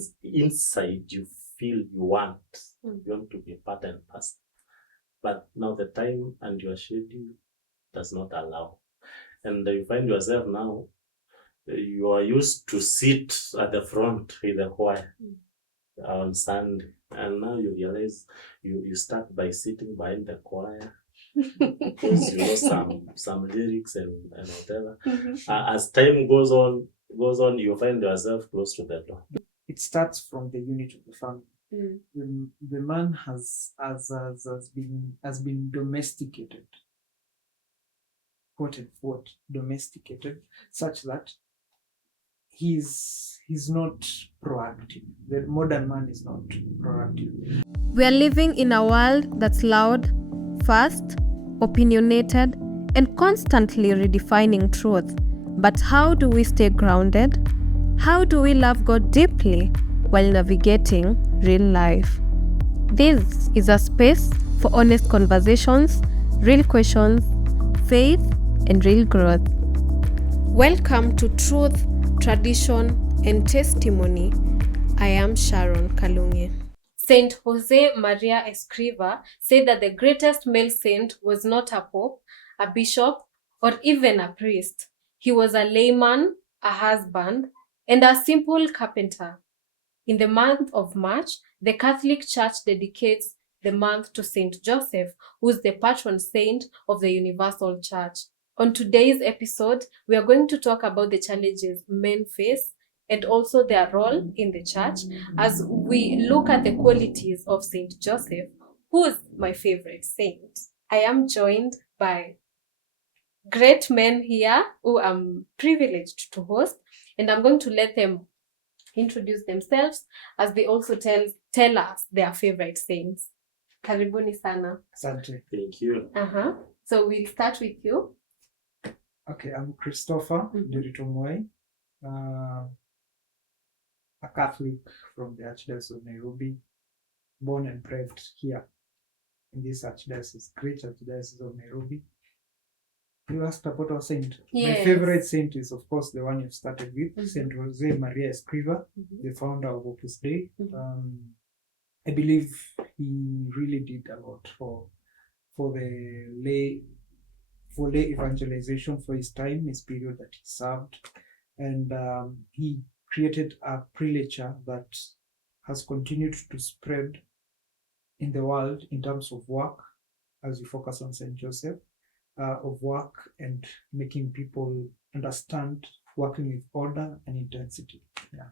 since inside you feel you want to be part and parcel, but now the time and your schedule does not allow, and you find yourself now you are used to sit at the front with the choir on Sunday, and now you realize you start by sitting behind the choir because you know some lyrics and whatever. As time goes on, you find yourself close to the door. It starts from the unit of the family. The man has been domesticated, quote unquote, domesticated, such that he's not proactive. The modern man is not proactive. We are living in a world that's loud, fast, opinionated, and constantly redefining truth. But how do we stay grounded? How do we love God deeply while navigating real life? This is a space for honest conversations, real questions, faith, and real growth. Welcome to Truth, Tradition, and Testimony. I am Sharon Kalungi. Saint Jose Maria Escriva said that the greatest male saint was not a pope, a bishop, or even a priest. He was a layman, a husband, and a simple carpenter. In the month of March, the Catholic Church dedicates the month to Saint Joseph, who is the patron saint of the Universal Church. On today's episode, we are going to talk about the challenges men face and also their role in the church as we look at the qualities of Saint Joseph, who is my favorite saint. I am joined by great men here who I'm privileged to host, and I'm going to let them introduce themselves as they also tell us their favorite saints. Karibuni sana. Asante. Thank you. So we'll start with you. Okay, I'm Christopher Diritumwai, a Catholic from the Archdiocese of Nairobi, born and bred here in this Archdiocese, Great Archdiocese of Nairobi. You asked about our saint. Yes. My favorite saint is, of course, the one you've started with, Saint Jose Maria Escriva, the founder of Opus Dei. I believe he really did a lot for the lay evangelization for his time, his period that he served, and he created a prelature that has continued to spread in the world in terms of work, as we focus on Saint Joseph, of work and making people understand working with order and intensity. Yeah.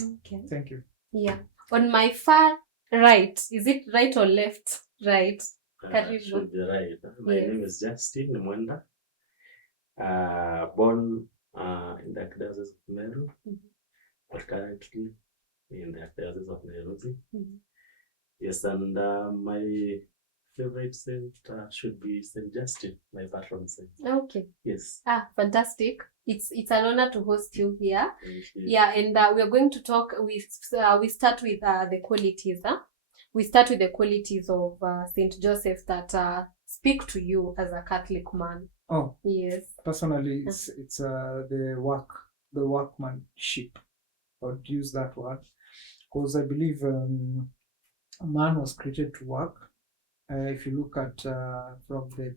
Okay. Thank you. Yeah. On my far right, is it right or left? Right. Should be right. My name is Justin Mwenda. Born in the Archdiocese of Meru, but currently in the Archdiocese of Nairobi. Yes, and my favorite saint should be Saint Justin, my patron saint. Okay. Yes. Fantastic. It's an honor to host you here. Thank you. Yeah, and we are going to talk. We start with the qualities. We start with the qualities of Saint Joseph that speak to you as a Catholic man. Oh, yes. Personally, it's the workmanship. I would use that word because I believe a man was created to work. If you look at from the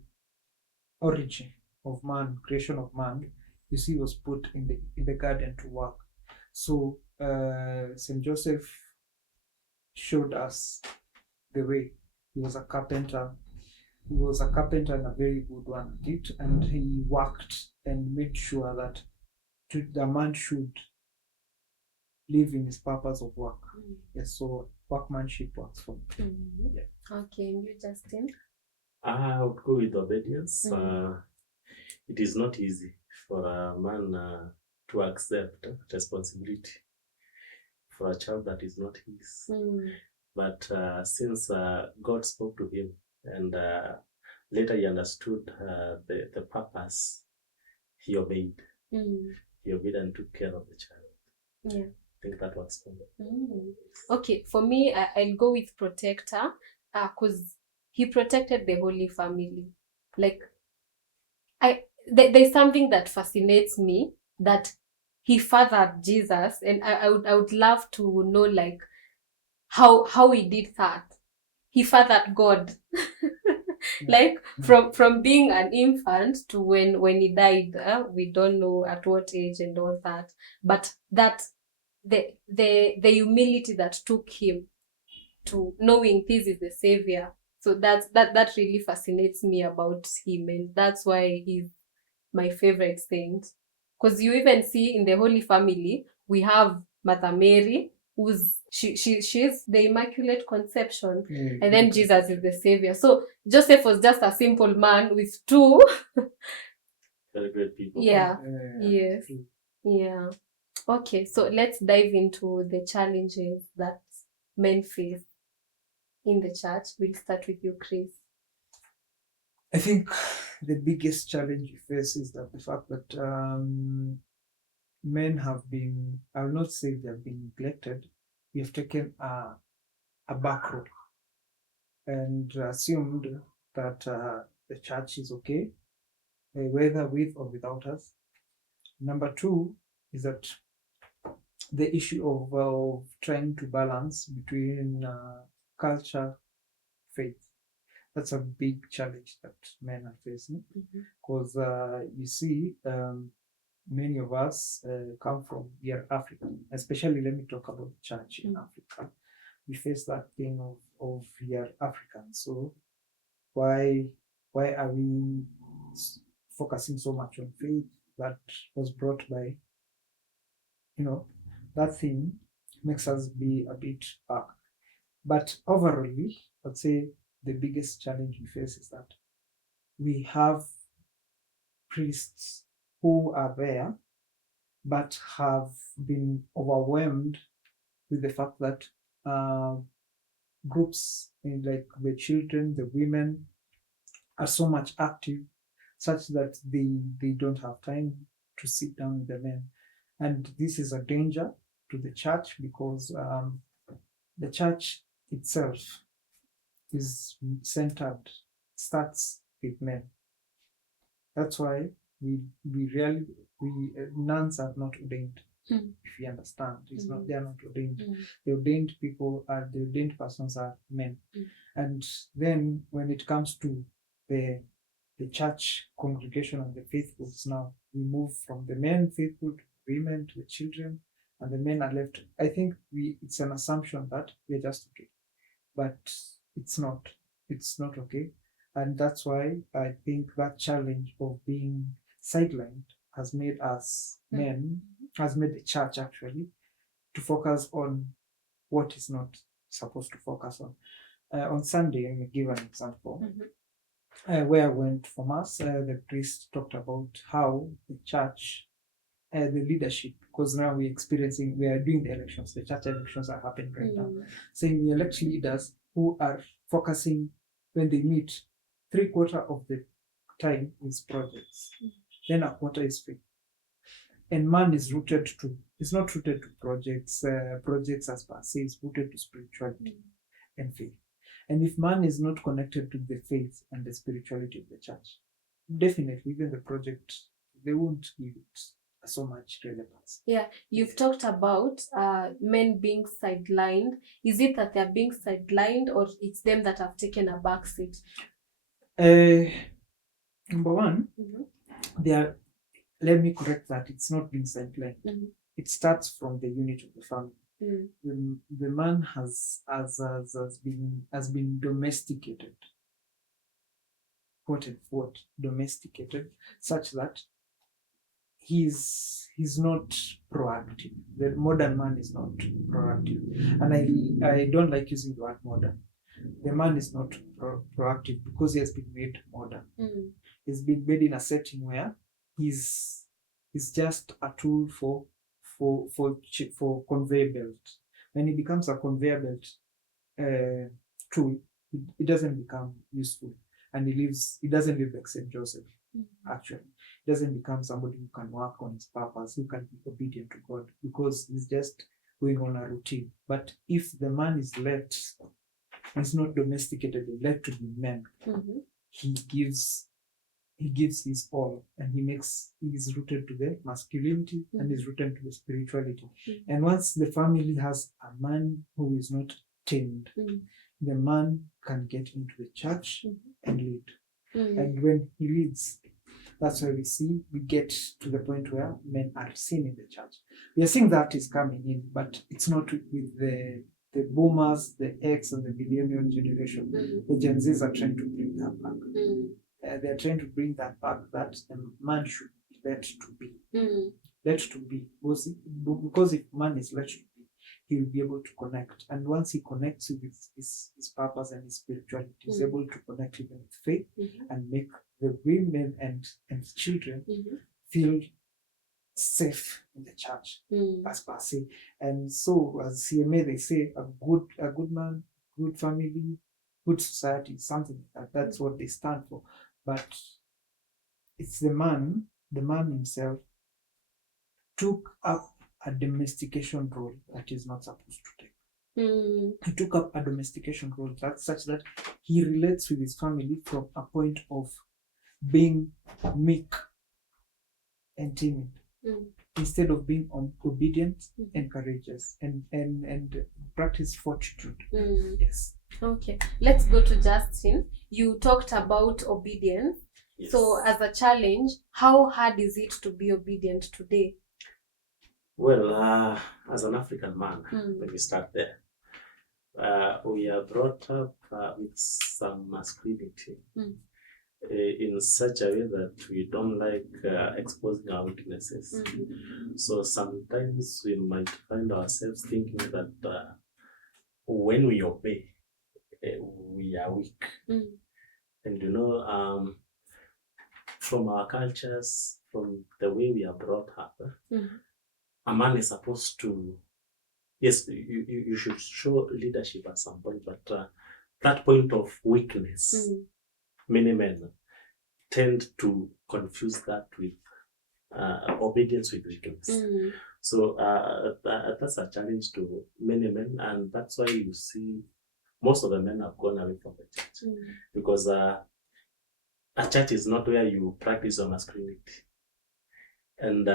origin of man, creation of man, you see he was put in the garden to work. So Saint Joseph showed us the way. He was a carpenter. He was a carpenter and a very good one at it, and he worked and made sure that the man should live in his purpose of work. Yes, so workmanship works for me. Yeah. Okay, and you, Justin? I would go with obedience. It is not easy for a man to accept responsibility for a child that is not his. But since God spoke to him and later he understood the purpose, he obeyed. He obeyed and took care of the child. Yeah. I think that works for me. Okay, for me, I'll go with protector because he protected the Holy Family. Like, there's something that fascinates me, that he fathered Jesus, and I would love to know like how he did that. He fathered God. Like from being an infant to when he died, we don't know at what age and all that, but that the humility that took him to knowing this is the savior. So that really fascinates me about him, and that's why he's my favorite saint. Because you even see in the Holy Family we have Mother Mary, who's she's the Immaculate Conception, and then Jesus is the savior. So Joseph was just a simple man with two Very great people. yeah. Yes. Yeah. Okay, so let's dive into the challenges that men face in the church. We'll start with you, Chris. I think the biggest challenge we face is that the fact that men have been, I will not say they have been neglected, we have taken a back row and assumed that the church is okay, whether with or without us. Number two is that the issue of trying to balance between culture, faith. That's a big challenge that men are facing, because you see, many of us come from, we are African, especially let me talk about the church in Africa. We face that thing of we are African. So why are we focusing so much on faith that was brought by, that thing makes us be a bit back. But overall, I'd say the biggest challenge we face is that we have priests who are there but have been overwhelmed with the fact that groups like the children, the women are so much active such that they don't have time to sit down with the men. And this is a danger to the church, because the church itself is centered, starts with men. That's why nuns are not ordained. If you understand, they are not ordained. The ordained persons are men. And then when it comes to the church congregation and the faithfuls, now we move from the men faithful to women to the children, and the men are left. I think it's an assumption that we're just okay, but it's not. It's not okay. And that's why I think that challenge of being sidelined has made us men, has made the church actually to focus on what is not supposed to focus on. On Sunday, I'm going to give an example. Where I went for Mass, the priest talked about how the church, the leadership, because now we are doing the elections, the church elections are happening right now, saying we elect leaders who are focusing, when they meet, 3/4 of the time is projects, then a quarter is faith. And man is not rooted to projects as per se, is rooted to spirituality and faith. And if man is not connected to the faith and the spirituality of the church, definitely even the project, they won't give it so much relevance. Yeah, you've talked about men being sidelined. Is it that they're being sidelined, or it's them that have taken a back seat? Number one, let me correct that, it's not being sidelined. It starts from the unit of the family. The man has been domesticated, quote unquote, domesticated, such that he's not proactive. The modern man is not proactive, and I don't like using the word modern. The man is not proactive because he has been made modern. He's been made in a setting where he's just a tool for conveyor belt. When he becomes a conveyor belt tool, it doesn't become useful, and he doesn't live like St. Joseph. Actually, he doesn't become somebody who can work on his purpose, who can be obedient to God, because he's just going on a routine. But if the man is not domesticated and left to be men, he gives he gives his all, and he's rooted to the masculinity and is rooted to the spirituality. And once the family has a man who is not tamed, the man can get into the church and lead. And when he leads, that's where we get to the point where men are seen in the church. We are seeing that is coming in, but it's not with the boomers, the X and the millennial generation. The Gen Zs are trying to bring that back. They're trying to bring that back, that the man should be let to be. Let to be. Because if man is let to be, he will be able to connect. And once he connects with his purpose and his spirituality, he's able to connect even with faith and make the women and children feel safe in the church, as per se. And so, as CMA, they say a good man, good family, good society, something like that. That's what they stand for. But it's the man himself took up a domestication role that is not supposed to take. He took up a domestication role such that he relates with his family from a point of being meek and timid, instead of being obedient and courageous and practice fortitude. Yes. Okay, let's go to Justin. You talked about obedience. Yes. So as a challenge, how hard is it to be obedient today? Well, as an African man, when we start there, we are brought up with some masculinity in such a way that we don't like exposing our weaknesses. So sometimes we might find ourselves thinking that when we obey, we are weak. And from our cultures, from the way we are brought up, a man is supposed to, yes, you should show leadership at some point, but that point of weakness, many men tend to confuse that with obedience with weakness. So that's a challenge to many men, and that's why you see most of the men have gone away from the church, because a church is not where you practice your masculinity, and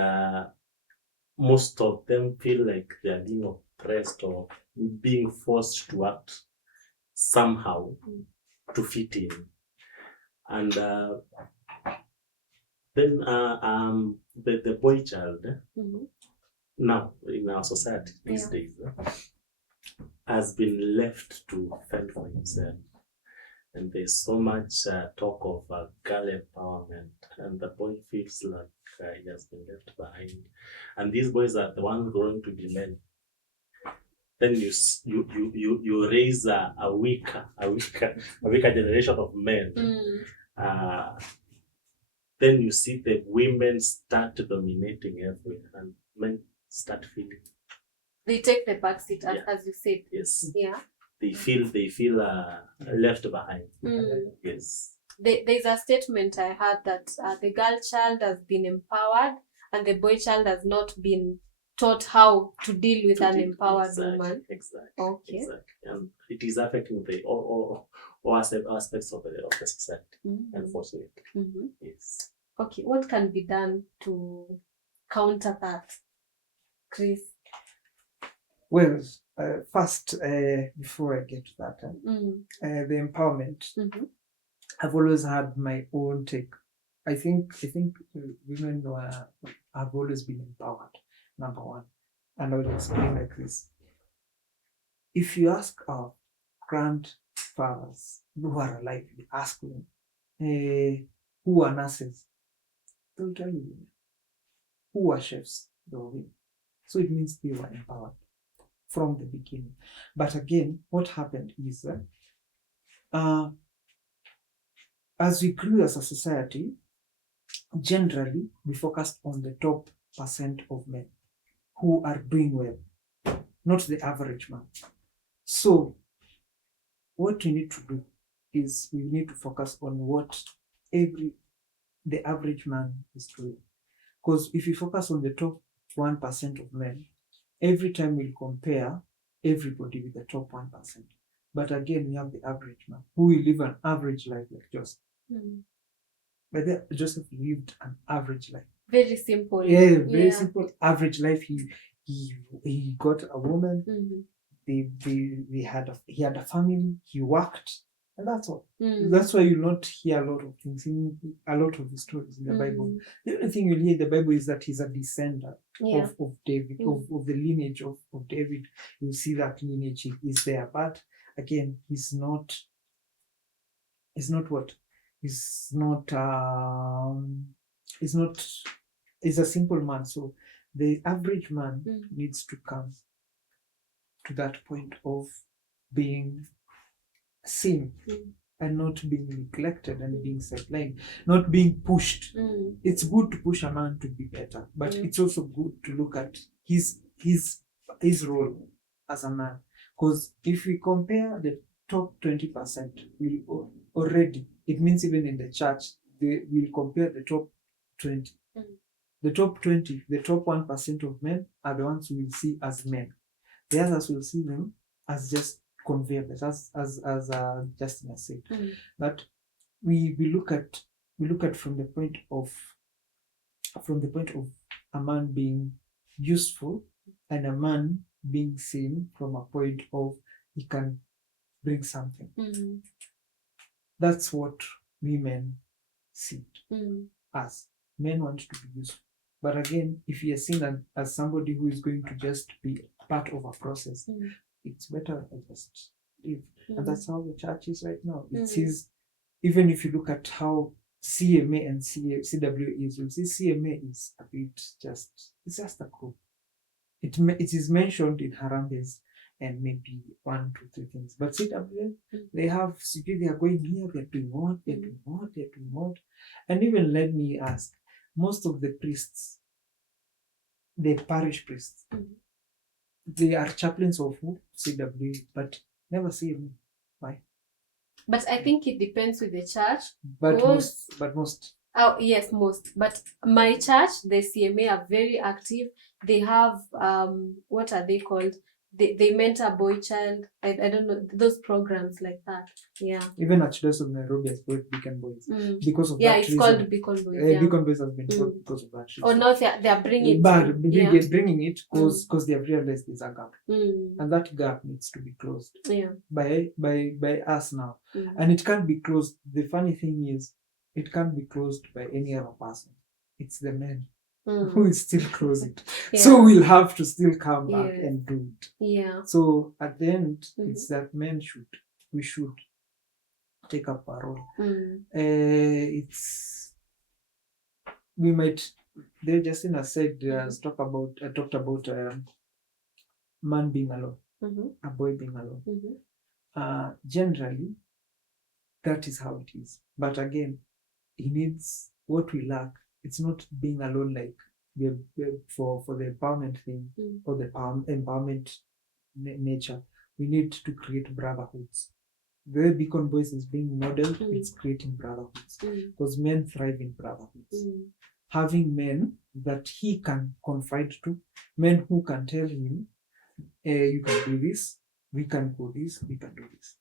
most of them feel like they are being oppressed or being forced to act somehow to fit in. And then the boy child now in our society these days has been left to fend for himself. And there's so much talk of girl empowerment, and the boy feels like he has been left behind. And these boys are the ones growing to be men. Then you raise a weaker generation of men. Then you see the women start dominating everywhere, and men start feeling. They take the back seat, as you said. Yes. Yeah. They feel left behind. Yes. There's a statement I heard that the girl child has been empowered and the boy child has not been taught how to deal with an empowered woman. Exactly. Okay. Exactly. And it is affecting all aspects of the society, unfortunately. Yes. Okay. What can be done to counter that, Chris? Well, first, before I get to that, the empowerment. I've always had my own take. I think women have always been empowered, number one. And I will explain like this. If you ask our grandfathers who are alive, you ask them, who are nurses? They'll tell you women. Who are chefs? They were women. So it means they were empowered from the beginning. But again, what happened is that as we grew as a society, generally we focused on the top % of men who are doing well, not the average man. So what we need to do is we need to focus on what the average man is doing. Because if you focus on the top 1% of men, every time we'll compare everybody with the top 1%. But again, we have the average man who will live an average life like Joseph. But then Joseph lived an average life. Very simple. Yeah, very simple, average life. He got a woman. He had a family. He worked, and that's all. That's why you'll not hear a lot of things in a lot of the stories in the Bible. The only thing you'll hear in the Bible is that he's a descendant of David, of the lineage of David. You see that lineage is there, but again, he's not what? He's a simple man. So the average man needs to come to that point of being seen and not being neglected and being sidelined, not being pushed. It's good to push a man to be better, but it's also good to look at his role as a man. Because if we compare the top 20%, already, it means even in the church, they will compare the top 20. The top 20, the top 1% of men are the ones who will see as men. The others will see them as just conveyors, as Justin has said. But we look at from the point of a man being useful and a man being seen from a point of he can bring something. That's what women see as. Men want to be useful. But again, if you are seen as somebody who is going to just be part of a process, it's better to just live. And that's how the church is right now. It is, even if you look at how CMA and CW is, you'll see CMA is a bit it's just a group. It is mentioned in Harambes and maybe 1, 2, 3 things. But CW, they are going here, they're doing what. And even let me ask, most of the priests, the parish priests, they are chaplains of who? CW, but never CMA. Why? But I think it depends with the church. But most. Oh yes, most. But my church, the CMA are very active. They have what are they called? They mentor boy child. I don't know, those programs like that. Yeah. Even Rstudios of Nairobi has brought Beacon Boys because of that. Yeah, it's reason. called Beacon Boys. Beacon Boys has been brought because of that. Oh, now they are bringing it. Bringing it because they have realized there's a gap, and that gap needs to be closed. Yeah. By us now, and it can't be closed. The funny thing is, it can't be closed by any other person. It's the men who will still close it. So we'll have to still come back and do it. Yeah. So at the end, it's that we should take up our role. We might. There, Justina said, talked about man being alone, a boy being alone. Generally, that is how it is. But again, he needs what we lack. It's not being alone like for the empowerment thing or the empowerment nature. We need to create brotherhoods. The way Beacon Boys is being modeled, it's creating brotherhoods. Because men thrive in brotherhoods. Having men that he can confide to, men who can tell him, you can do this, we can do this, we can do this.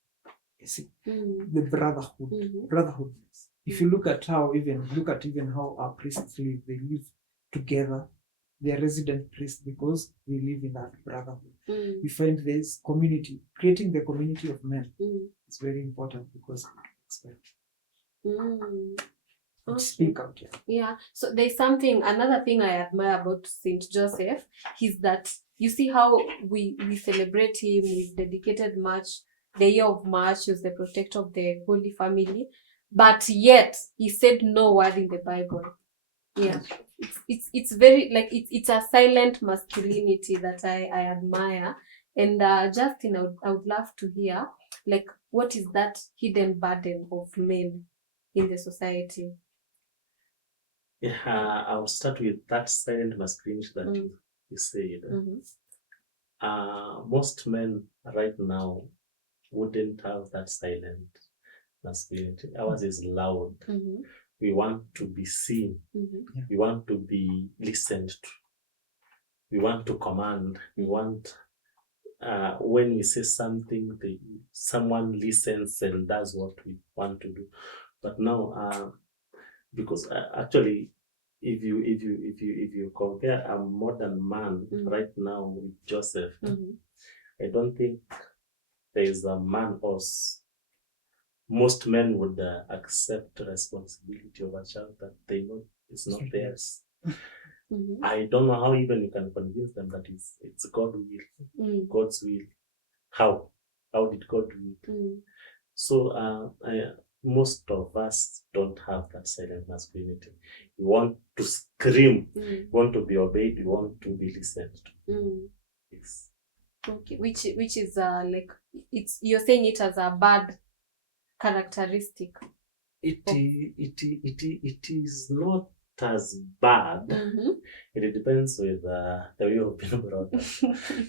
You see, the brotherhood. If you look at even how our priests live, they live together. They are resident priests because we live in that brotherhood. We find this community, creating the community of men. It's very important because it's speak out. Yeah. So there's another thing I admire about Saint Joseph is that you see how we celebrate him. We've dedicated March, the year of March, is the protector of the Holy Family. But yet he said no word in the Bible. Yeah, it's very it's a silent masculinity that I admire. And Justin, I would love to hear what is that hidden burden of men in the society? Yeah, I'll start with that silent masculinity that you said. Most men right now wouldn't have that silent masculinity. Ours is loud. We want to be seen. We want to be listened to. We want to command. We want when we say something, someone listens and does what we want to do. But now because actually, if you compare a modern man right now with Joseph, I don't think there is a man or most men would accept responsibility of a child that they know is not theirs. I don't know how even you can convince them that it's God's will. God's will. How did God do it? So most of us don't have that silent masculinity. We want to scream, we want to be obeyed, we want to be listened to. Yes. Okay, which is like, you're saying it as a bad characteristic. It is not as bad. It depends with the way you've been brought up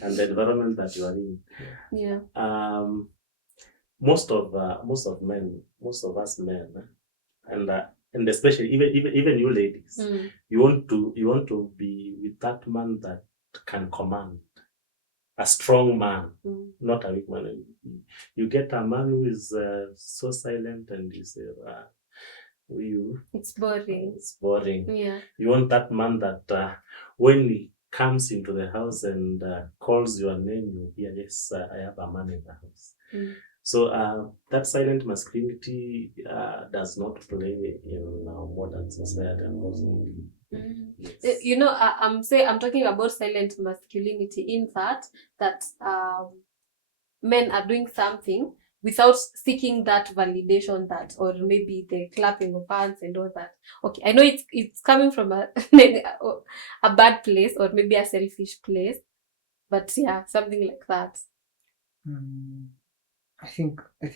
and the environment that you are in. Yeah. Most of us men, and especially even you ladies, you want to be with that man that can command, a strong man, not a weak man. You get a man who is so silent, and you say, it's boring. It's boring. Yeah. You want that man that when he comes into the house and calls your name, you hear, yes, I have a man in the house. So that silent masculinity does not play in modern society, unfortunately. Yes. You know, I'm talking about silent masculinity in that men are doing something without seeking that validation, that, or maybe the clapping of hands and all that. Okay, I know it's coming from a bad place, or maybe a selfish place, but yeah, something like that. I think I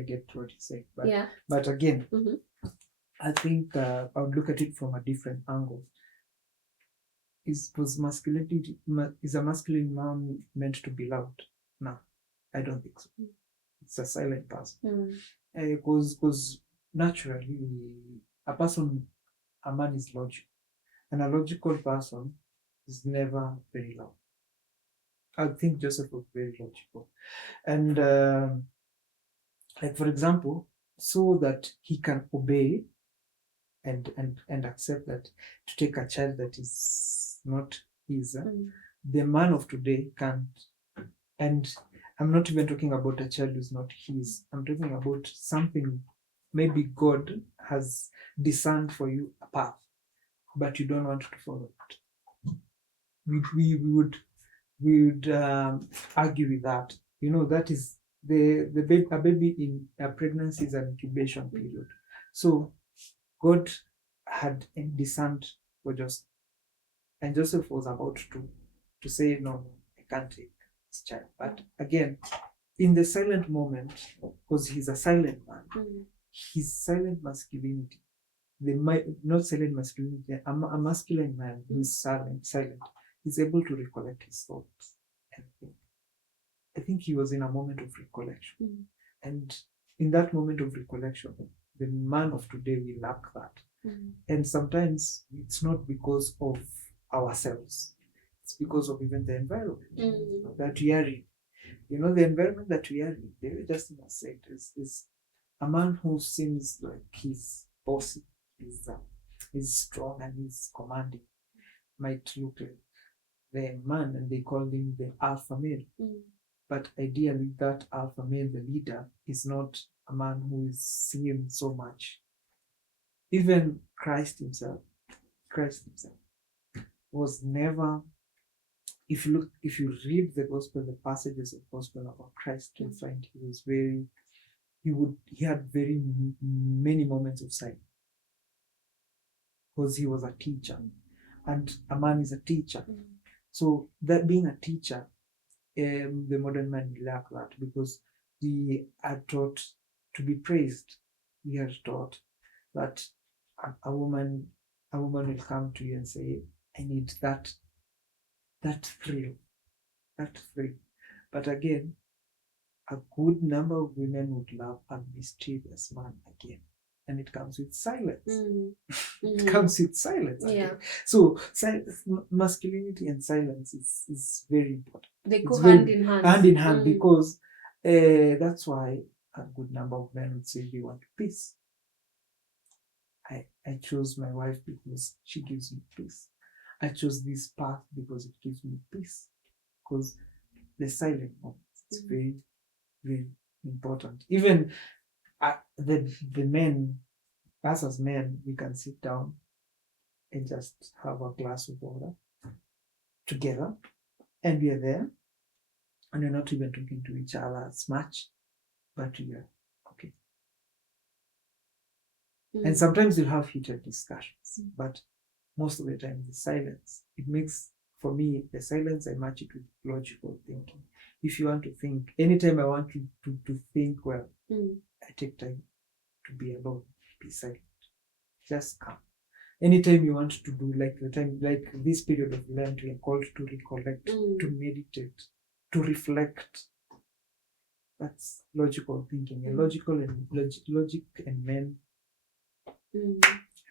get what you say, but yeah. But again, I think I would look at it from a different angle. Is a masculine man meant to be loved? No, I don't think so. It's a silent person. Because naturally, a man is logical, and a logical person is never very loud. I think Joseph was very logical, and like, for example, so that he can obey and accept that to take a child that is not his, the man of today can't. And I'm not even talking about a child who's not his. I'm talking about something, maybe God has discerned for you a path, but you don't want to follow it. We would argue with that. You know, that is a baby in a pregnancy is an incubation period. So God had discerned for Joseph, and Joseph was about to say, no, I can't take this child. But again, in the silent moment, because he's a silent man, his silent masculinity, not silent masculinity, a masculine man who is silent, is able to recollect his thoughts and think. I think he was in a moment of recollection. And in that moment of recollection, the man of today will lack that. And sometimes it's not because of ourselves. It's because of even the environment that we are in. You know, the environment that we are in, David Justin has said, is a man who seems like he's bossy, he's strong, and he's commanding, might look like the man, and they call him the alpha male. But ideally, that alpha male, the leader, is not a man who is seen so much. Even Christ himself was never. If you read the gospel, the passages of gospel about Christ, you'll find he had very many moments of silence, because he was a teacher, and a man is a teacher. So that being a teacher, the modern man will lack that, because we are taught to be praised. We are taught that a woman will come to you and say, I need that thrill. But again, a good number of women would love a mysterious man again. And it comes with silence. It comes with silence. Yeah. So masculinity and silence is very important. They go hand in hand. Hand in hand, because that's why a good number of men would say they want peace. I chose my wife because she gives me peace. I chose this path because it gives me peace. Because the silent moments, it's very, very important. Even the men, us as men, we can sit down and just have a glass of water together, and we are there, and we're not even talking to each other as much, but we are okay. And sometimes you'll have heated discussions, but most of the time the silence, it makes, for me, the silence, I match it with logical thinking. If you want to think, anytime I want you to think well, I take time to be alone, be silent, just calm. Anytime you want to do, like the time, like this period of Lent, we are called to recollect, to meditate, to reflect. That's logical thinking. And logic and men.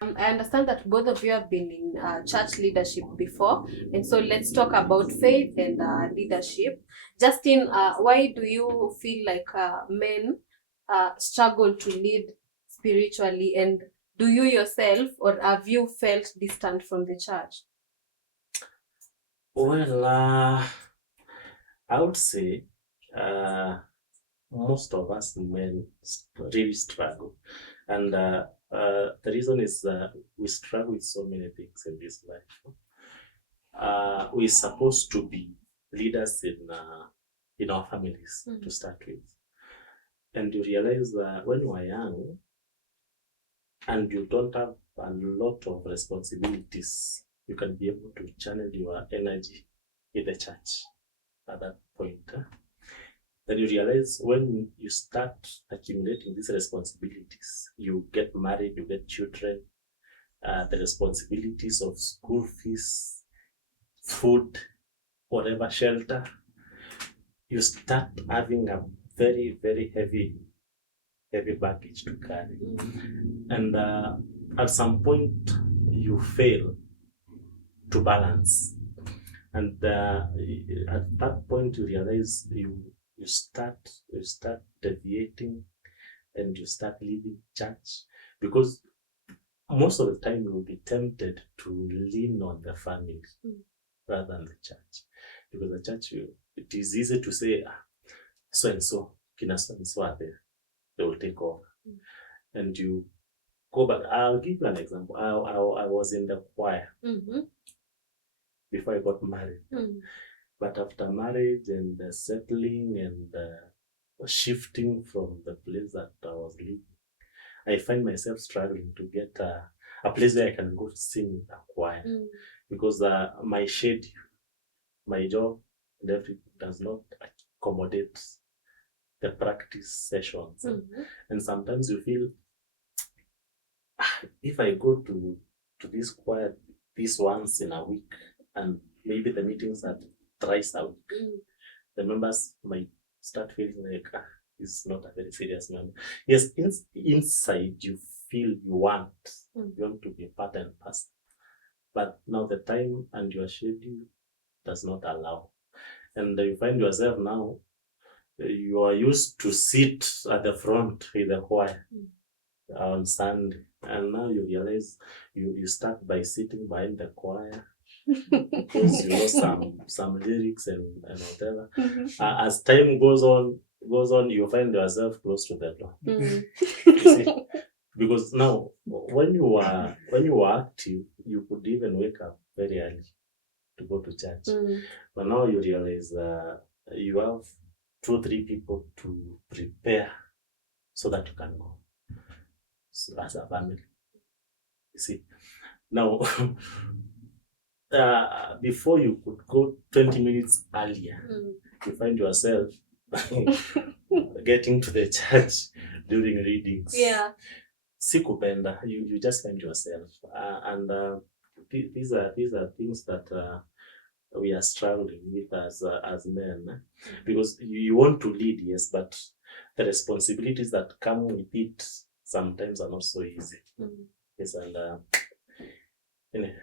I understand that both of you have been in church leadership before, and so let's talk about faith and leadership. Justin, why do you feel like men struggle to lead spiritually, and do you yourself, or have you felt distant from the church? Well, I would say most of us men really struggle, and the reason is we struggle with so many things in this life. We're supposed to be leaders in our families to start with, and you realize that when you are young and you don't have a lot of responsibilities, you can be able to channel your energy in the church at that point. Then you realize when you start accumulating these responsibilities, you get married, you get children, the responsibilities of school fees, food, whatever, shelter, you start having a very, very heavy baggage to carry. And at some point, you fail to balance. And at that point, you realize you start deviating, and you start leaving church, because most of the time you'll be tempted to lean on the family rather than the church, because the church, it is easy to say, so and so, kina so and so are there, they will take over, and you go back. I'll give you an example. I was in the choir before I got married. But after marriage and settling and shifting from the place that I was living, I find myself struggling to get a place where I can go to sing a choir, because my schedule, my job, and everything does not accommodate the practice sessions. And sometimes you feel, if I go to this choir this once in a week, and maybe the meetings are thrice a week, the members might start feeling like, it's not a very serious member. Yes, inside you feel you want to be part and parcel, but now the time and your schedule does not allow, and you find yourself now, you are used to sit at the front with the choir on Sunday, and now you realize you start by sitting behind the choir because you know some lyrics and whatever. As time goes on, you find yourself close to the door. You see? Because now, when you were active, you could even wake up very early to go to church. But now you realize you have 2 or 3 people to prepare so that you can go. So as a family, you see. Now, before you could go 20 minutes earlier, you find yourself getting to the church during readings. Sikupenda, you just find yourself, and these are things that we are struggling with as men, because you want to lead, yes, but the responsibilities that come with it sometimes are not so easy. Yes, and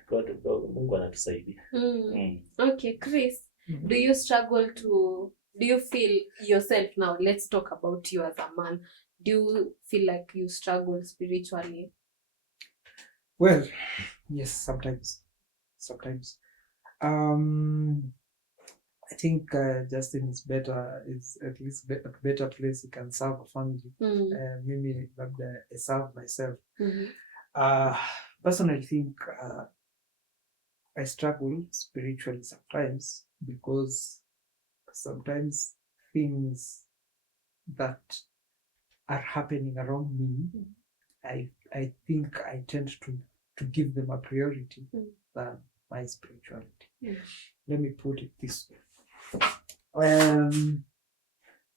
God, Mungu anatusaidia. Okay, Chris, do you feel yourself now? Let's talk about you as a man. Do you feel like you struggle spiritually? Well, yes, sometimes. Sometimes. I think Justin is at least a better place. He can serve a family. Maybe I serve myself. Uh, Personally, I think I struggle spiritually sometimes because sometimes things that are happening around me, I think I tend to give them a priority than my spirituality. Let me put it this way.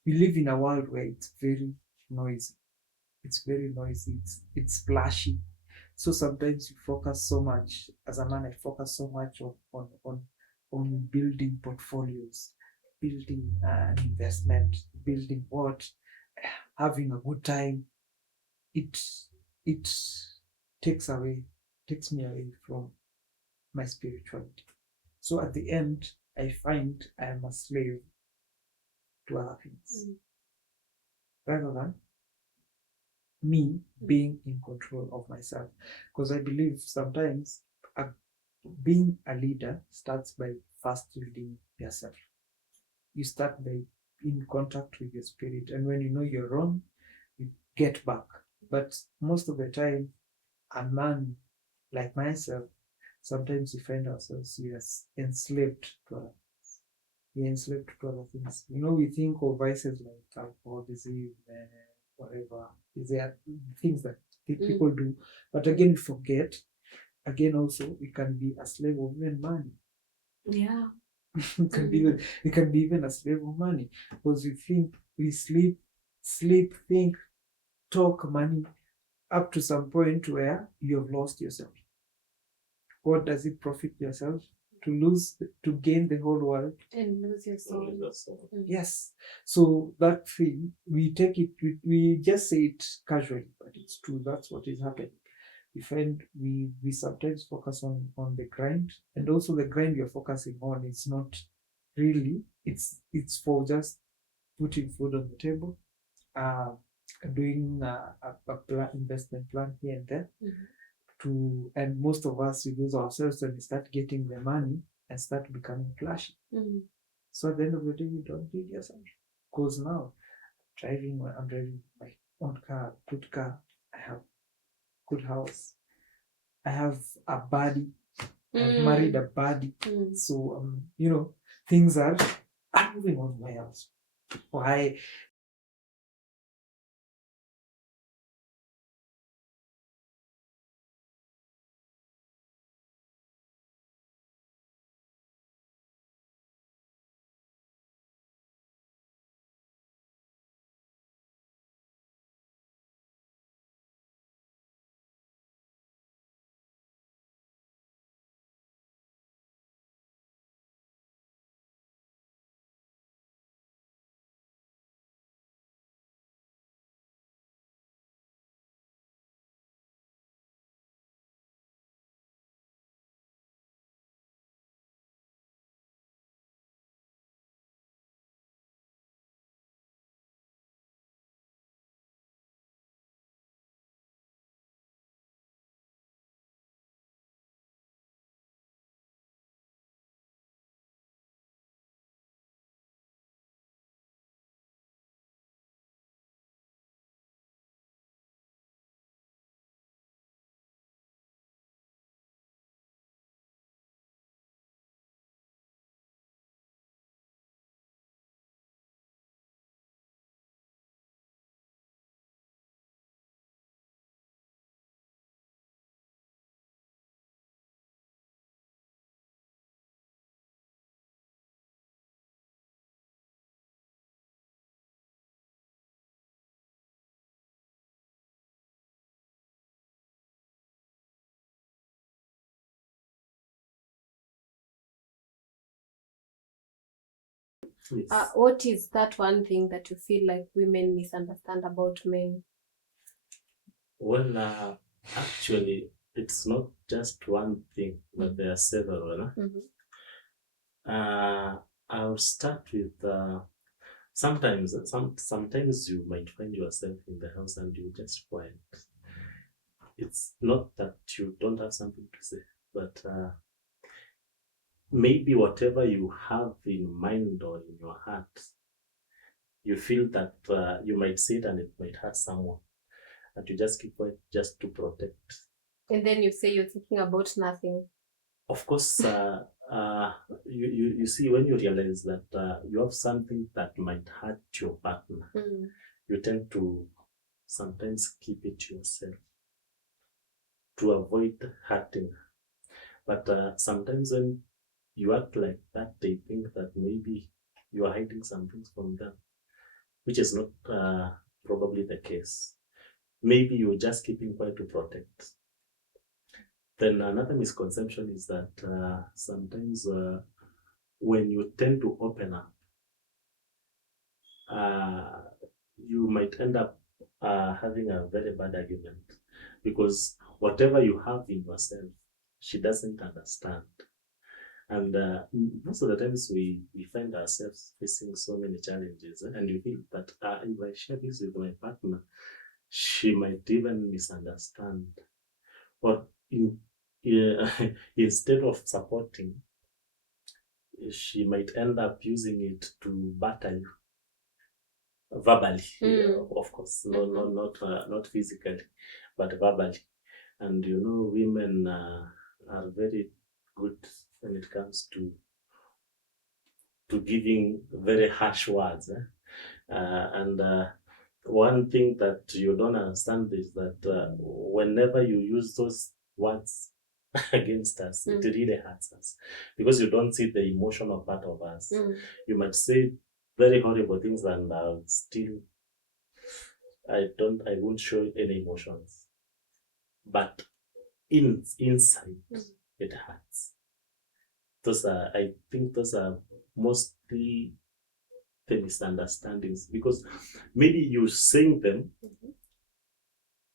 We live in a world where it's very noisy. It's very noisy. It's flashy. So sometimes you focus so much. As a man, I focus so much on building portfolios, building an investment, building what, having a good time. It takes me away from my spirituality. So at the end, I find I am a slave to other things rather than me being in control of myself. Because I believe sometimes being a leader starts by first leading yourself. You start by in contact with your spirit, and when you know you're wrong, you get back. But most of the time, a man like myself, sometimes we find ourselves enslaved to other things. We're enslaved to other things. We think of vices like alcohol, disease, whatever. These are things that people do. But again, we forget. Again, also, we can be a slave of even money. Yeah. we can be even a slave of money because we think we sleep, think, talk money up to some point where you have lost yourself. What does it profit yourself to gain the whole world and lose your soul? Yes. So that thing, we take it, we just say it casually, but it's true. That's what is happening. We find we sometimes focus on the grind, and also the grind you're focusing on is not really, it's for just putting food on the table, doing a investment plan here and there, and most of us, we lose ourselves when we start getting the money and start becoming flashy. So at the end of the day, you don't need yourself. Because now, I'm driving my own car, good car. I have good house. I have a body. I've married a body. So, things are moving on my house. Why? Yes. What is that one thing that you feel like women misunderstand about men? Well, actually, it's not just one thing, but there are several. I'll start with sometimes you might find yourself in the house and you just quiet. it's not that you don't have something to say, but maybe whatever you have in mind or in your heart, you feel that you might say it and it might hurt someone, and you just keep quiet just to protect. And then you say you're thinking about nothing. Of course, you see, when you realize that you have something that might hurt your partner, you tend to sometimes keep it to yourself to avoid hurting. But sometimes when you act like that, they think that maybe you are hiding some things from them, which is not probably the case. Maybe you're just keeping quiet to protect. Then another misconception is that sometimes when you tend to open up, you might end up having a very bad argument, because whatever you have in yourself, she doesn't understand. And most of the times we find ourselves facing so many challenges, and you feel that if I share this with my partner, she might even misunderstand. Or instead of supporting, she might end up using it to batter you verbally, of course, not physically, but verbally. And women are very good when it comes to giving very harsh words. And one thing that you don't understand is that whenever you use those words against us, it really hurts us, because you don't see the emotional part of us. You might say very horrible things, and still I won't show any emotions, but inside it hurts. I think those are mostly the misunderstandings, because maybe you're saying them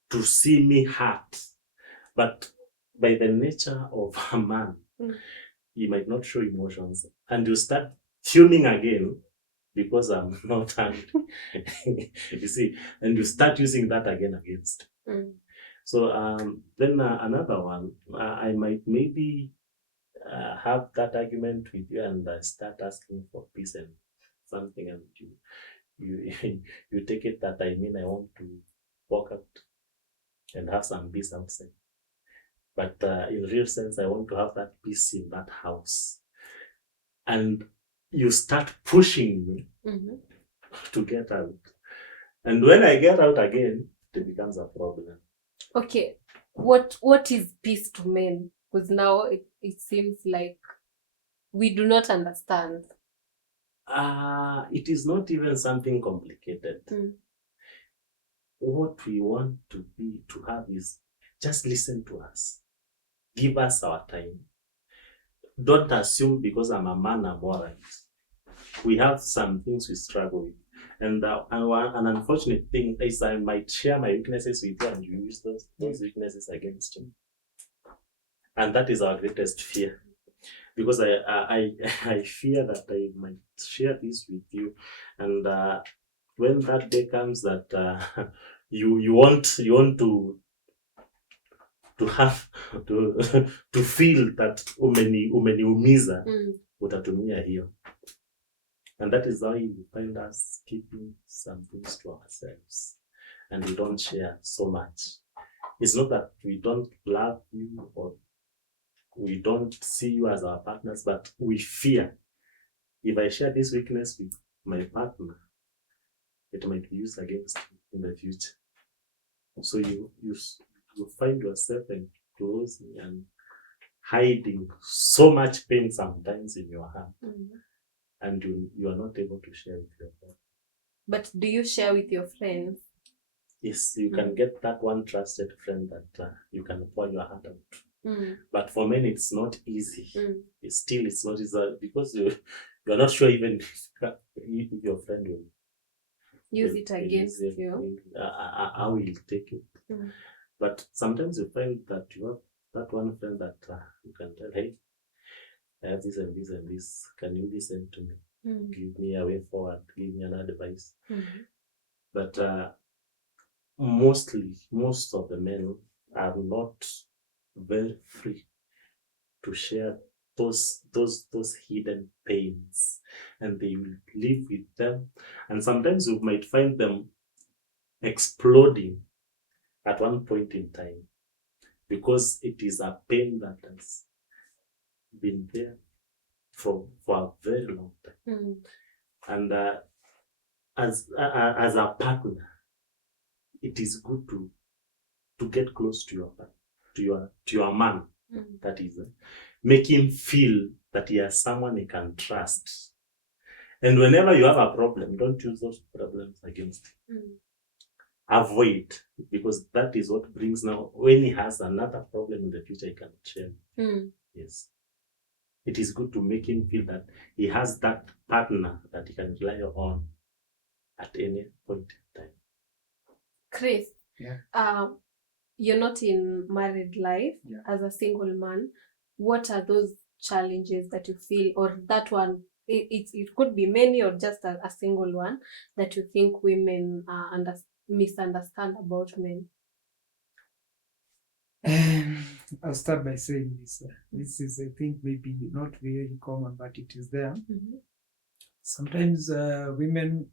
to see me hurt, but by the nature of a man, he might not show emotions, and you start tuning again because I'm not angry. You see, and you start using that again against. So then another one, I might maybe have that argument with you, and start asking for peace and something, and you you take it that I want to walk out and have some peace outside. But in real sense, I want to have that peace in that house. And you start pushing me to get out. And when I get out again, it becomes a problem. Okay, what is peace to men? Because now it seems like we do not understand. It is not even something complicated. What we want to have is just listen to us. Give us our time. Don't assume because I'm a man, I'm all right. We have some things we struggle with. And an unfortunate thing is I might share my weaknesses with you, and you use those weaknesses against me. And that is our greatest fear. Because I fear that I might share this with you, and when that day comes that you want to have to feel that umeniumiza, utatumia hiyo. And that is why we find us keeping some things to ourselves, and we don't share so much. It's not that we don't love you or we don't see you as our partners, but we fear if I share this weakness with my partner, it might be used against me in the future. So you find yourself enclosing and hiding so much pain sometimes in your heart, and you are not able to share with your friends. But do you share with your friends? Yes, you can get that one trusted friend that you can pour your heart out. But for men, it's not easy. It's not easy because you're not sure even if your friend will use it against you. How will take it? But sometimes you find that you have that one friend that you can tell, hey, I have this and this and this. Can you listen to me? Give me a way forward. Give me an advice. But most of the men are not very free to share those hidden pains, and they will live with them, and sometimes you might find them exploding at one point in time because it is a pain that has been there for a very long time. And as a partner, it is good to get close to your man. That is, make him feel that he has someone he can trust. And whenever you have a problem, don't use those problems against him. Avoid, because that is what brings now, when he has another problem in the future, he can share. Yes. It is good to make him feel that he has that partner that he can rely on at any point in time. Chris, Yeah. You're not in married life. Yeah. As a single man, what are those challenges that you feel, or that one, it could be many or just a single one, that you think women misunderstand about men? I'll start by saying this. This is, I think, maybe not very common, but it is there. Sometimes women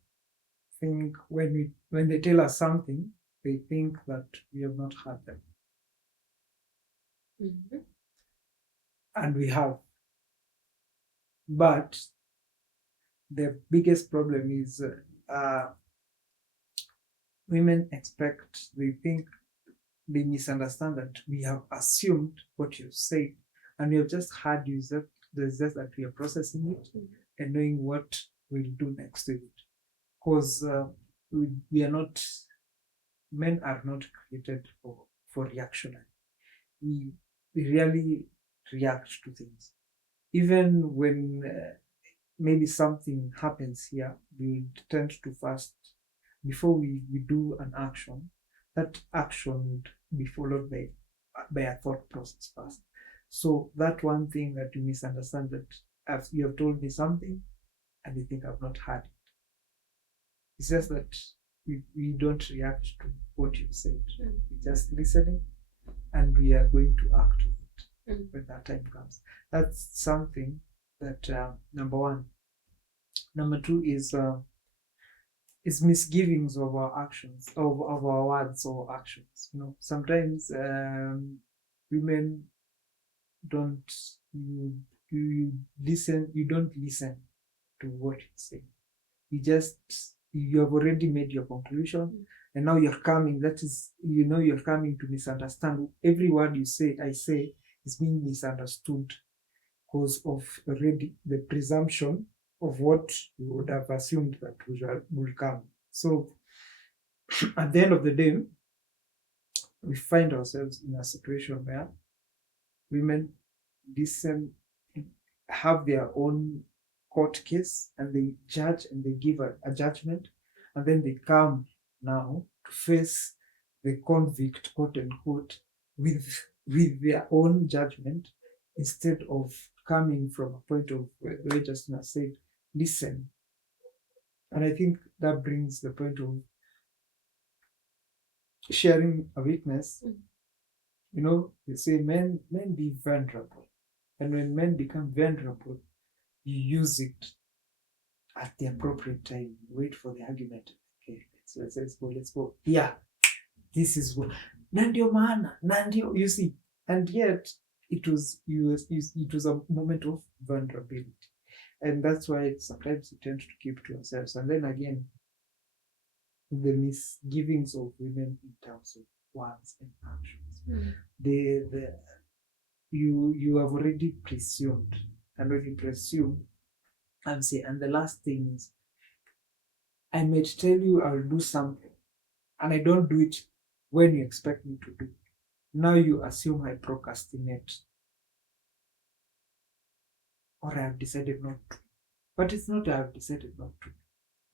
think when they tell us something, they think that we have not heard them, and we have. But the biggest problem is women they think, they misunderstand that we have assumed what you've said, and we have just heard you. There's just that we are processing it and knowing what we'll do next to it. Because we are not, men are not created for reaction. We really react to things. Even when maybe something happens here, we tend to first, before we do an action, that action would be followed by a thought process first. So that one thing that you misunderstand, that as you have told me something and you think I've not heard it. It's just that we don't react to what you said. We're just listening, and we are going to act on it when that time comes. That's something that number one. Number two is misgivings of our actions, of our words or actions. Sometimes women don't listen. You don't listen to what you say. You have already made your conclusion, and now you're coming. That is, you're coming to misunderstand. Every word I say is being misunderstood because of already the presumption of what you would have assumed that will come. So at the end of the day, we find ourselves in a situation where women listen, have their own court case, and they judge and they give a judgment, and then they come now to face the convict, quote unquote, with their own judgment, instead of coming from a point of where Justina said, listen. And I think that brings the point of sharing a weakness. They say men be vulnerable, and when men become vulnerable, you use it at the appropriate time. Wait for the argument. Okay, let's go. Yeah, this is what. Nandio mana, nandio. You see, and yet it was a moment of vulnerability, and that's why sometimes we tend to keep to ourselves. And then again, the misgivings of women in terms of words and actions. You have already presumed, and when you presume, and the last thing is, I might tell you I'll do something, and I don't do it when you expect me to do it. Now you assume I procrastinate, or I have decided not to. But it's not I have decided not to.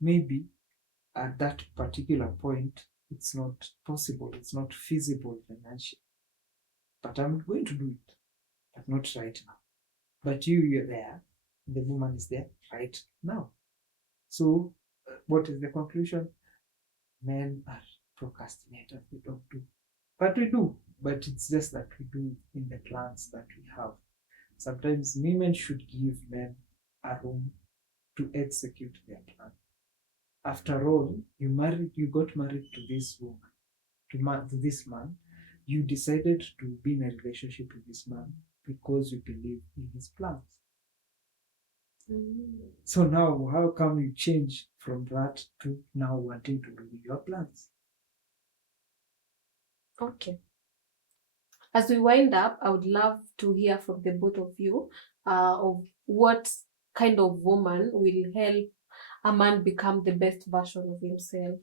Maybe at that particular point, it's not possible, it's not feasible financially. But I'm going to do it, but not right now. But you're there, the woman is there right now. So what is the conclusion? Men are procrastinators, we don't do. But we do. but it's just that we do in the plans that we have. Sometimes women should give men a room to execute their plan. After all, you got married to this woman, to this man. You decided to be in a relationship with this man because you believe in his plans. So now, how come you change from that to now wanting to do your plans? Okay. As we wind up, I would love to hear from the both of you of what kind of woman will help a man become the best version of himself.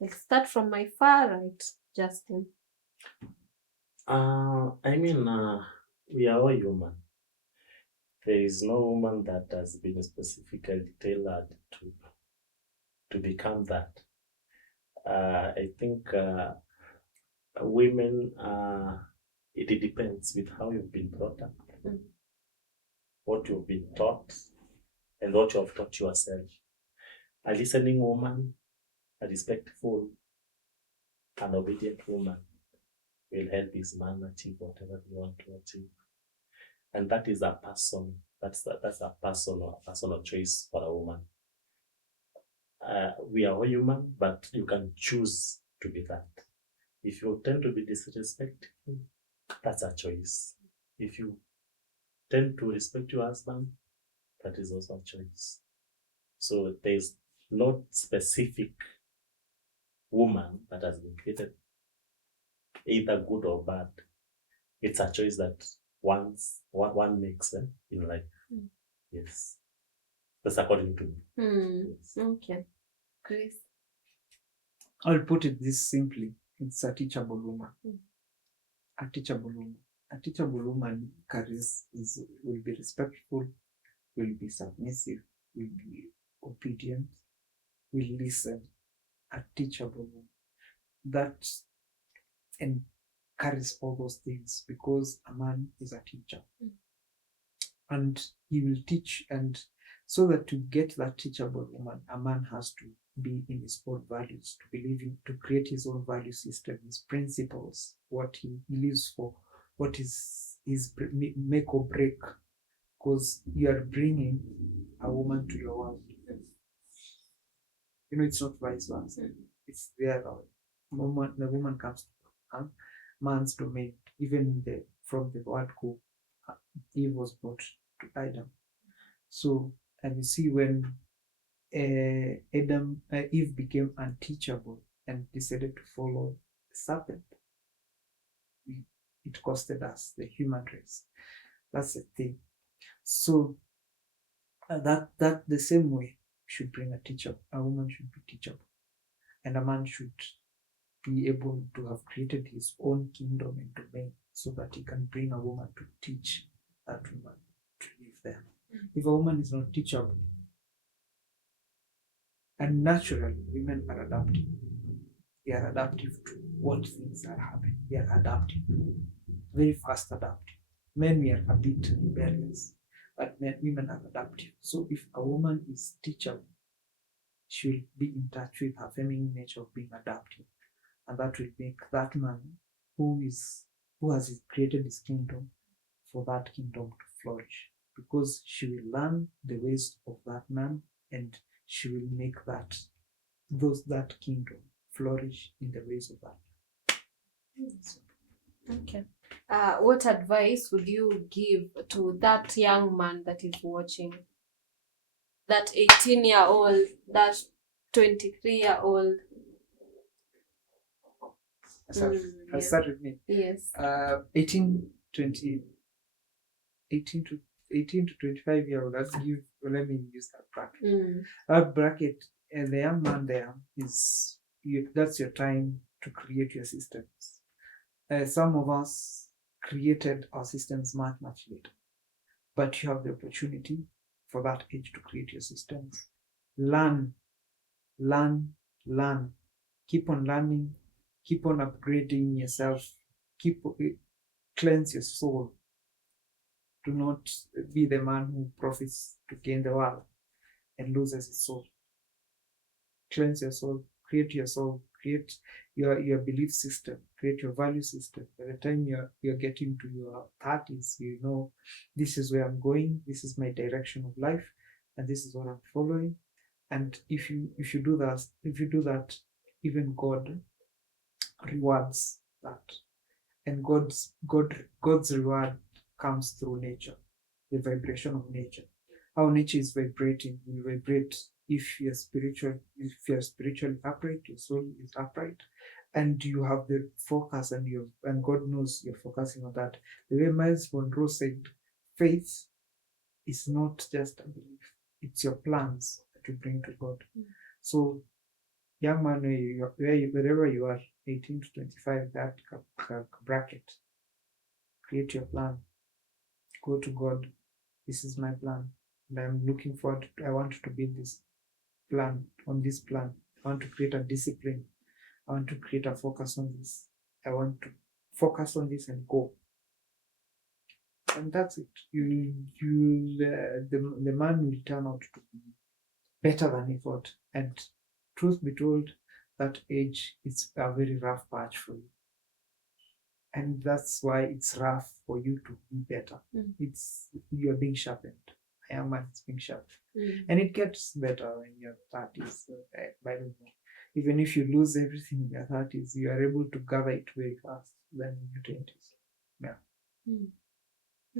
Let's start from my far right, Justin. We are all human. There is no woman that has been specifically tailored to become that. I think women, it depends with how you've been brought up, what you've been taught, and what you have taught yourself. A listening woman, a respectful, an obedient woman will help this man achieve whatever he wants to achieve. And that is a person, that's a personal choice for a woman. We are all human, but you can choose to be that. If you tend to be disrespectful, that's a choice. If you tend to respect your husband, that is also a choice. So there's not specific woman that has been created, either good or bad. It's a choice that one makes in life. Yes. That's according to me. Yes. Okay. Chris? I'll put it this simply. It's a teachable woman. A teachable woman. A teachable woman will be respectful, will be submissive, will be obedient, will listen. A teachable woman. That and carries all those things because a man is a teacher. And he will teach, and so that to get that teachable woman, a man has to be in his own values, to believe in, to create his own value system, his principles, what he lives for, what is his make or break, because you are bringing a woman to your world. It's not vice versa. It's the other way. The woman comes to man's domain. Even from the word go, Eve was brought to Adam. So, and you see when Eve became unteachable and decided to follow the serpent, it costed us, the human race. That's the thing. So that the same way should bring a teacher. A woman should be teachable, and a man should be able to have created his own kingdom and domain so that he can bring a woman to teach that woman to live there. If a woman is not teachable, and naturally women are adaptive. They are adaptive to what things are happening. They are adaptive, very fast adaptive. Men, we are a bit rebellious, but women are adaptive. So if a woman is teachable, she will be in touch with her feminine nature of being adaptive. And that will make that man who has created his kingdom, for that kingdom to flourish. Because she will learn the ways of that man, and she will make that kingdom flourish in the ways of that. Okay. What advice would you give to that young man that is watching? That 18-year-old, that 23-year-old? I'll start with me. Yes. 18 to 25-year-old, let me use that bracket. That bracket, the young man there that's your time to create your systems. Some of us created our systems much, much later, but you have the opportunity for that age to create your systems. Learn. Keep on learning. Keep on upgrading yourself. Cleanse your soul. Do not be the man who profits to gain the world and loses his soul. Cleanse your soul, create your soul, create your belief system, create your value system. By the time you're getting to your 30s, you know, this is where I'm going, this is my direction of life, and this is what I'm following. And if you do that, even God rewards that. And God's reward comes through nature, the vibration of nature. How nature is vibrating will vibrate if you're spiritually upright, your soul is upright, and you have the focus, and God knows you're focusing on that. The way Miles Monroe said, faith is not just a belief, it's your plans that you bring to God. So, young man, wherever you are, 18 to 25, that bracket, create your plan. Go to God. This is my plan. And I'm looking forward I want to build this plan. On this plan, I want to create a discipline. I want to create a focus on this. I want to focus on this and go. And that's it. The man will turn out to be better than he thought. And truth be told, that age is a very rough patch for you. And that's why it's rough for you to be better. You're being sharpened. A young man is being sharpened. And it gets better when you're 30s. By the way, even if you lose everything in your 30s, you are able to gather it very fast than in your 20s. Yeah.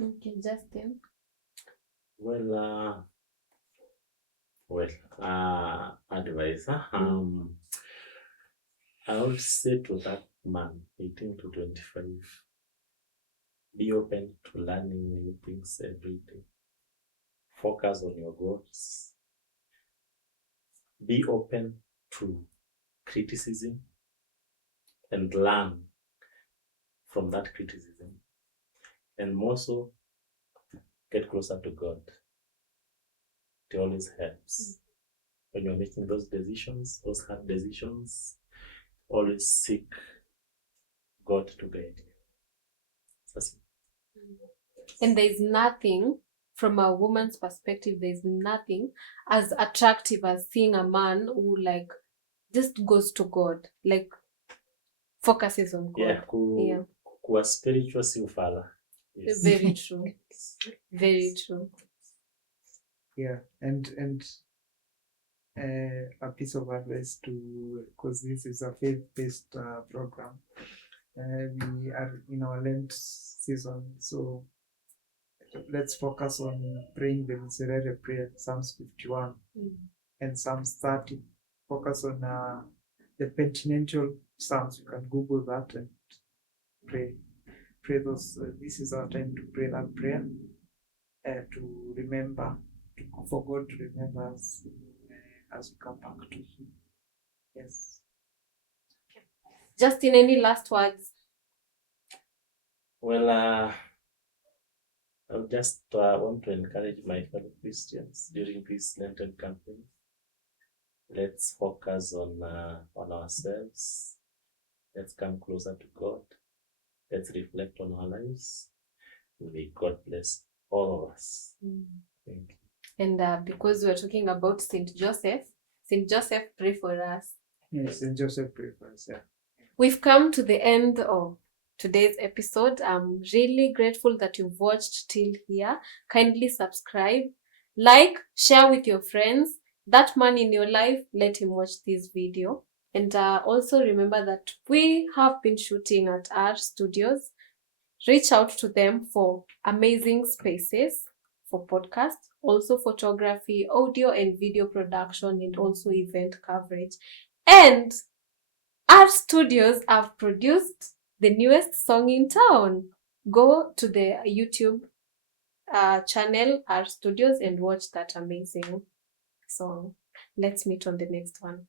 Okay, Justin. Advice. I would say to that man, 18 to 25, be open to learning new things every day. Focus on your goals. Be open to criticism and learn from that criticism. And more so, get closer to God. It always helps. When you're making those decisions, those hard decisions, always seek God to guide you. That's it. And there's nothing, from a woman's perspective, there's nothing as attractive as seeing a man who like just goes to God, like focuses on God. Kuwa spiritual si ufala. Yes. Very true. Very true. Yeah, and a piece of advice because this is a faith-based program. We are in our Lent season, so let's focus on praying the Miserere prayer, Psalms 51 and Psalms 30. Focus on the penitential Psalms. You can Google that and pray those. This is our time to pray that prayer, to remember, for God to remember us as we come back to Him. Yes. Justin, any last words? Well, I just want to encourage my fellow Christians during this Lenten campaign. Let's focus on ourselves. Let's come closer to God. Let's reflect on our lives. May God bless all of us. Thank you. And because we're talking about Saint Joseph, pray for us. Yes, Saint Joseph, pray for us. Yeah. We've come to the end of today's episode. I'm really grateful that you've watched till here. Kindly subscribe, like, share with your friends. That man in your life, let him watch this video. And also remember that we have been shooting at Rstudios. Reach out to them for amazing spaces for podcasts, also photography, audio and video production, and also event coverage. And Rstudios have produced the newest song in town. Go to the YouTube channel Rstudios and watch that amazing song. Let's meet on the next one.